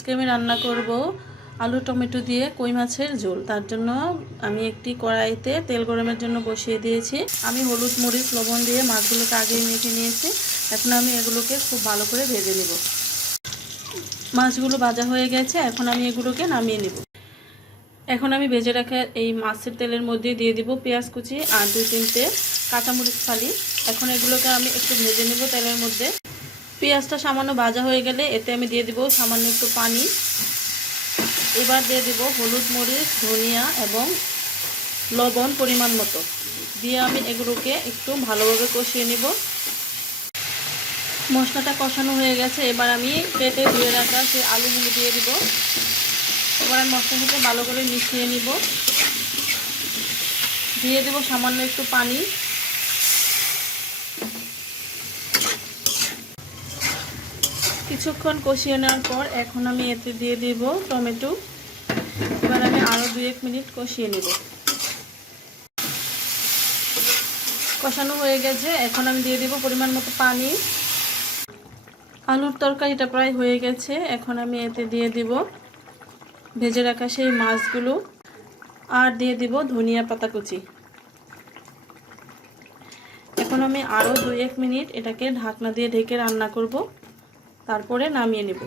আজকে আমি রান্না করব আলু টমেটো দিয়ে কই মাছের ঝোল। তার জন্য আমি একটি কড়াইতে তেল গরমের জন্য বসিয়ে দিয়েছি। আমি হলুদ মরিচ লবণ দিয়ে মাছগুলোকে আগেই মেখে নিয়েছি। এখন আমি এগুলোকে খুব ভালো করে ভেজে নেব। মাছগুলো ভাজা হয়ে গেছে, এখন আমি এগুলোকে নামিয়ে নেব। এখন আমি ভেজে রাখা এই মাছের তেলের মধ্যে দিয়ে দিব পেঁয়াজ কুচি আর 2-3টে কাঁচামরিচ ফালি। এখন এগুলোকে আমি একটু ভেজে নেব তেলের মধ্যে। পেঁয়াজটা সামান্য ভাজা হয়ে গেলে এতে আমি দিয়ে দিব সামান্য একটু পানি। এবার দিয়ে দিব হলুদ মরিচ ধনিয়া এবং লবণ পরিমাণ মতো দিয়ে আমি এগুলোকে একটু ভালোভাবে কষিয়ে নিব। মশলাটা কষানো হয়ে গেছে, এবার আমি কেটে ধুয়ে রাখা সেই আলুগুলো দিয়ে দিব। এবার আমি মশলার সাথে ভালো করে মিশিয়ে নিব। দিয়ে দেব সামান্য একটু পানি। কিছুক্ষণ কষিয়ে নেওয়ার পর এখন আমি এতে দিয়ে দিব টমেটো। এবার আমি আরও 2-1 মিনিট কষিয়ে নেব। কষানো হয়ে গেছে, এখন আমি দিয়ে দিব পরিমাণ মতো পানি। আলুর তরকারিটা প্রায় হয়ে গেছে, এখন আমি এতে দিয়ে দিব ভেজে রাখা সেই মাছগুলো আর দিয়ে দিব ধনিয়া পাতা কুচি। এখন আমি আরও 2-1 মিনিট এটাকে ঢাকনা দিয়ে ঢেকে রান্না করব, তারপরে নামিয়ে নেব।